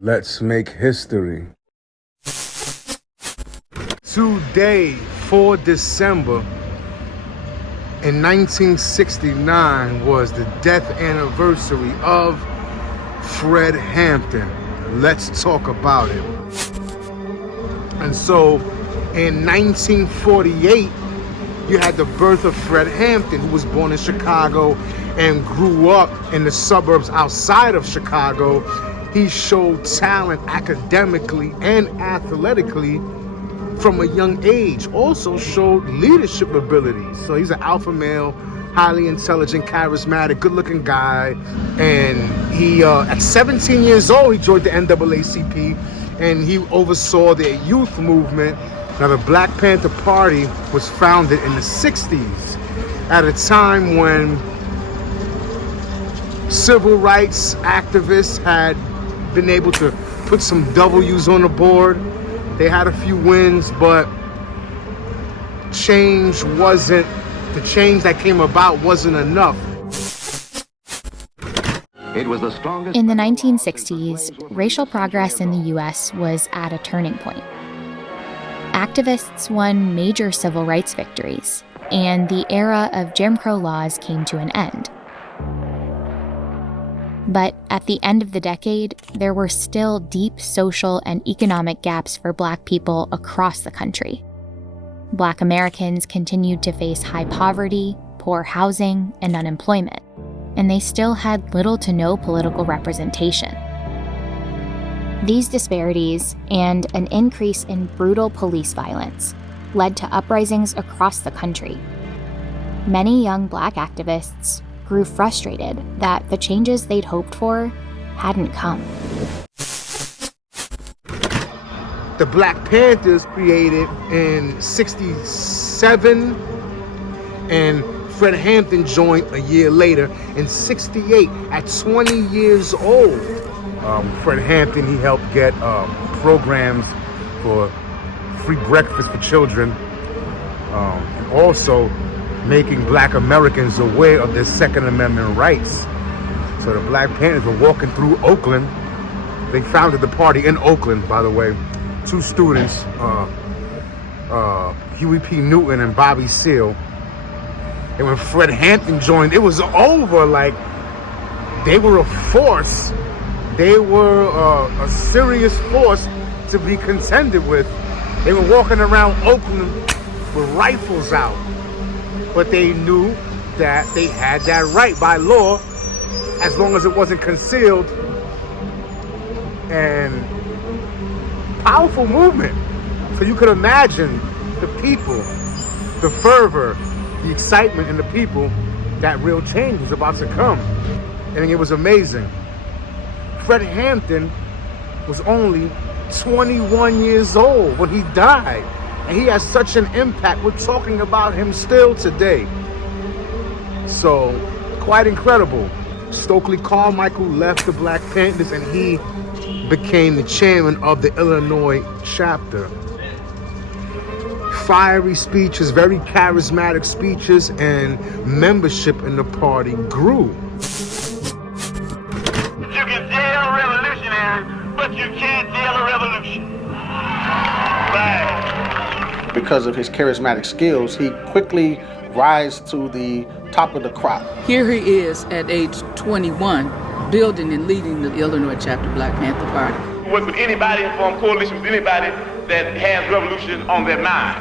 Let's make history. Today, 4 December in 1969 was the death anniversary of Fred Hampton. Let's talk about it. And so in 1948, you had the birth of Fred Hampton, who was born in Chicago and grew up in the suburbs outside of Chicago. He showed talent academically and athletically from a young age. Also showed leadership abilities. So he's an alpha male, highly intelligent, charismatic, good-looking guy. And he, at 17 years old, he joined the NAACP, and he oversaw the youth movement. Now, the Black Panther Party was founded in the 60s at a time when civil rights activists had been able to put some W's on the board. They had a few wins, but the change that came about wasn't enough. It was the strongest. In the 1960s, racial progress in the U.S. was at a turning point. Activists won major civil rights victories, and the era of Jim Crow laws came to an end. But at the end of the decade, there were still deep social and economic gaps for Black people across the country. Black Americans continued to face high poverty, poor housing, and unemployment, and they still had little to no political representation. These disparities and an increase in brutal police violence led to uprisings across the country. Many young Black activists grew frustrated that the changes they'd hoped for hadn't come. The Black Panthers created in 67, and Fred Hampton joined a year later in 68 at 20 years old. Fred Hampton, he helped get programs for free breakfast for children, and also making Black Americans aware of their Second Amendment rights. So the Black Panthers were walking through Oakland. They founded the party in Oakland, by the way. Two students, Huey P. Newton and Bobby Seale. And when Fred Hampton joined, it was over. Like, they were a force. They were a serious force to be contended with. They were walking around Oakland with rifles out. But they knew that they had that right by law, as long as it wasn't concealed. And powerful movement. So you could imagine the people, the fervor, the excitement in the people, that real change was about to come. And it was amazing. Fred Hampton was only 21 years old when he died. And he has such an impact. We're talking about him still today. So, quite incredible. Stokely Carmichael left the Black Panthers and he became the chairman of the Illinois chapter. Fiery speeches, very charismatic speeches, and membership in the party grew. You can jail a revolutionary, but you can't jail a revolution. Right. Because of his charismatic skills, he quickly rise to the top of the crop. Here he is at age 21, building and leading the Illinois chapter Black Panther Party. Work with anybody and form coalition with anybody that has revolution on their mind.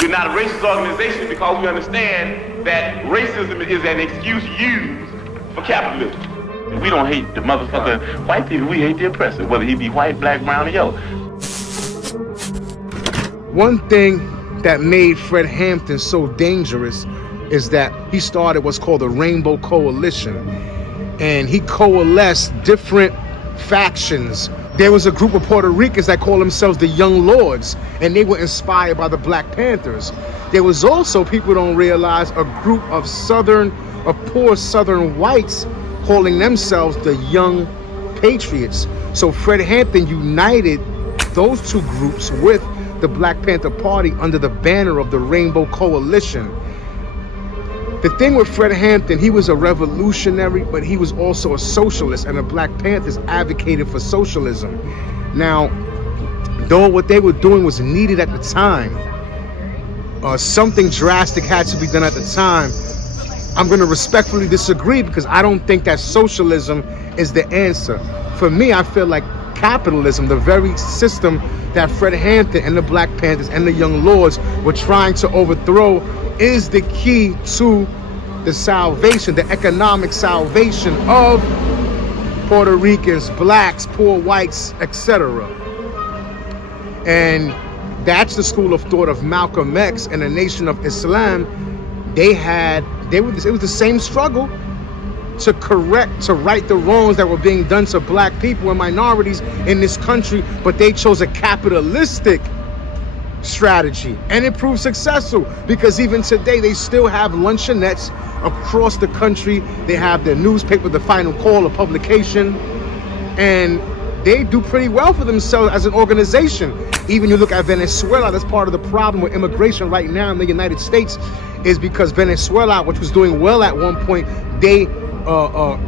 We're not a racist organization because we understand that racism is an excuse used for capitalism. We don't hate the motherfucker white people, we hate the oppressor, whether he be white, black, brown, or yellow. One thing that made Fred Hampton so dangerous is that he started what's called the Rainbow Coalition. And he coalesced different factions. There was a group of Puerto Ricans that called themselves the Young Lords, and they were inspired by the Black Panthers. There was also, people don't realize, a group of poor Southern whites calling themselves the Young Patriots. So Fred Hampton united those two groups with the Black Panther Party under the banner of the Rainbow Coalition. The thing with Fred Hampton, he was a revolutionary, but he was also a socialist, and the Black Panthers advocated for socialism. Now, though what they were doing was needed at the time, something drastic had to be done at the time. I'm going to respectfully disagree, because I don't think that socialism is the answer. For me, I feel like capitalism, the very system that Fred Hampton and the Black Panthers and the Young Lords were trying to overthrow, is the key to the salvation, the economic salvation of Puerto Ricans, blacks, poor whites, etc. And that's the school of thought of Malcolm X and the Nation of Islam. It was the same struggle to right the wrongs that were being done to black people and minorities in this country, but they chose a capitalistic strategy, and it proved successful, because even today they still have luncheonettes across the country. They have their newspaper, The Final Call, a publication, and they do pretty well for themselves as an organization. Even you look at Venezuela, that's part of the problem with immigration right now in the United States, is because Venezuela, which was doing well at one point, they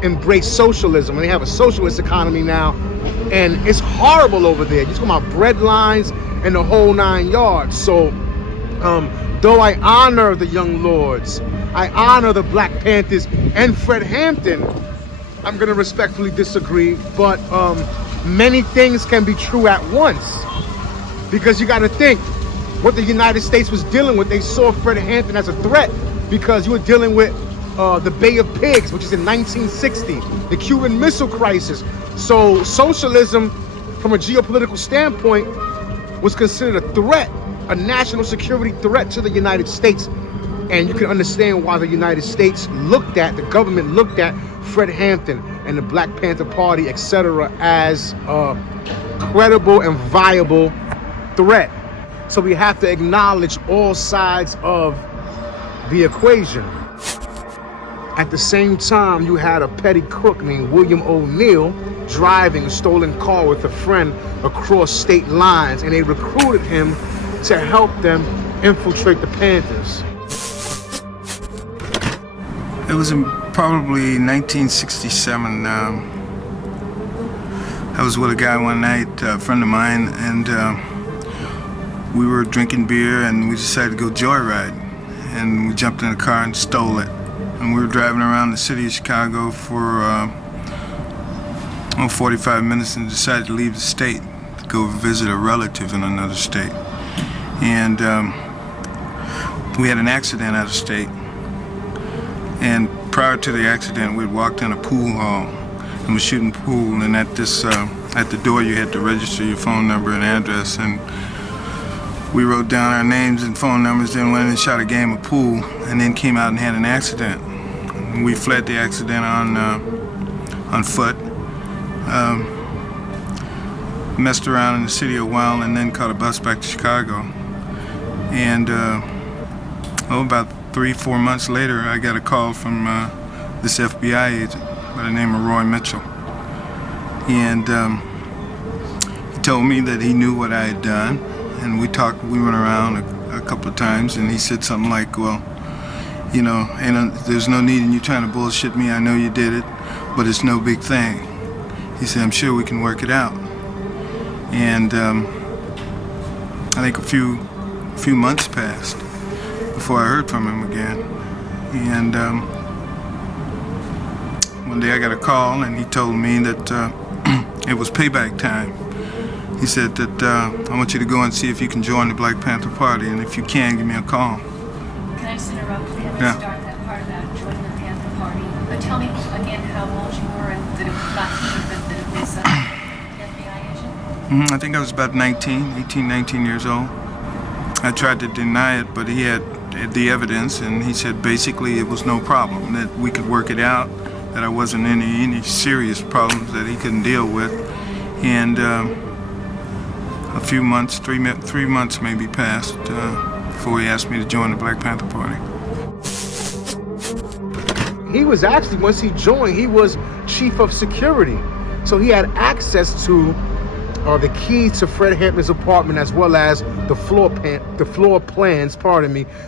embrace socialism, and they have a socialist economy now, and it's horrible over there. You're talking about bread lines and the whole 9 yards. So though I honor the Young Lords, I honor the Black Panthers and Fred Hampton, I'm going to respectfully disagree. But many things can be true at once, because you got to think what the United States was dealing with. They saw Fred Hampton as a threat, because you were dealing with the Bay of Pigs, which is in 1960, the Cuban Missile Crisis. So socialism, from a geopolitical standpoint, was considered a threat, a national security threat to the United States. And you can understand why the United States the government looked at Fred Hampton and the Black Panther Party, etc., as a credible and viable threat. So we have to acknowledge all sides of the equation. At the same time, you had a petty crook named William O'Neill driving a stolen car with a friend across state lines, and they recruited him to help them infiltrate the Panthers. It was in probably 1967. I was with a guy one night, a friend of mine, and we were drinking beer, and we decided to go joyride. And we jumped in a car and stole it. And we were driving around the city of Chicago for 45 minutes, and decided to leave the state to go visit a relative in another state. And we had an accident out of state. And prior to the accident, we'd walked in a pool hall and was shooting pool. And at the door, you had to register your phone number and address. And we wrote down our names and phone numbers, then went and shot a game of pool, and then came out and had an accident. And we fled the accident on foot. Messed around in the city a while, and then caught a bus back to Chicago. And about 3-4 months later, I got a call from this FBI agent by the name of Roy Mitchell. And he told me that he knew what I had done, and we went around a couple of times, and he said something like, well, you know, there's no need in you trying to bullshit me. I know you did it, but it's no big thing. He said, I'm sure we can work it out. And I think a few months passed before I heard from him again. And one day I got a call, and he told me that it was payback time. He said that I want you to go and see if you can join the Black Panther Party, and if you can, give me a call. Can I just interrupt? We haven't Yeah. started that part about joining the Panther Party. But tell me again how old you were and that it was not that it was an FBI agent? I think I was about 18, 19 years old. I tried to deny it, but he had the evidence, and he said basically it was no problem, that we could work it out, that I wasn't any serious problems that he couldn't deal with. And a few months, 3 months maybe passed before he asked me to join the Black Panther Party. He was actually, once he joined, he was chief of security. So he had access to the key to Fred Hampton's apartment, as well as the floor plans,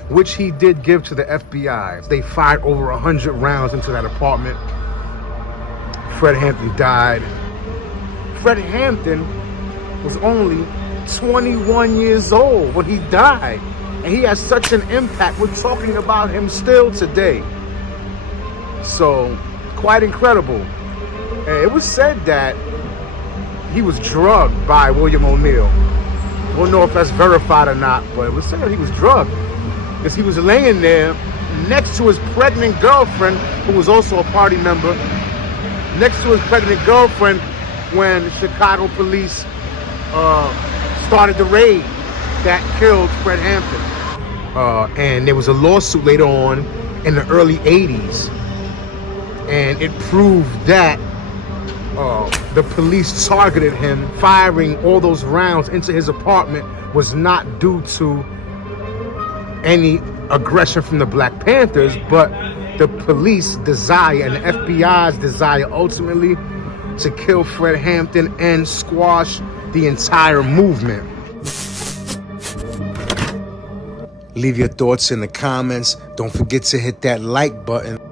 which he did give to the FBI. They fired over 100 rounds into that apartment. Fred Hampton died. Fred Hampton was only 21 years old when he died, and he has such an impact. We're talking about him still today. So, quite incredible. It was said that he was drugged by William O'Neal. Don't know if that's verified or not, but it was said that he was drugged because he was laying there next to his pregnant girlfriend, who was also a party member, next to his pregnant girlfriend when Chicago police started the raid that killed Fred Hampton. And there was a lawsuit later on in the early 80s, and it proved that the police targeted him. Firing all those rounds into his apartment was not due to any aggression from the Black Panthers, but the police desire and the FBI's desire ultimately to kill Fred Hampton and squash the entire movement. Leave your thoughts in the comments. Don't forget to hit that like button.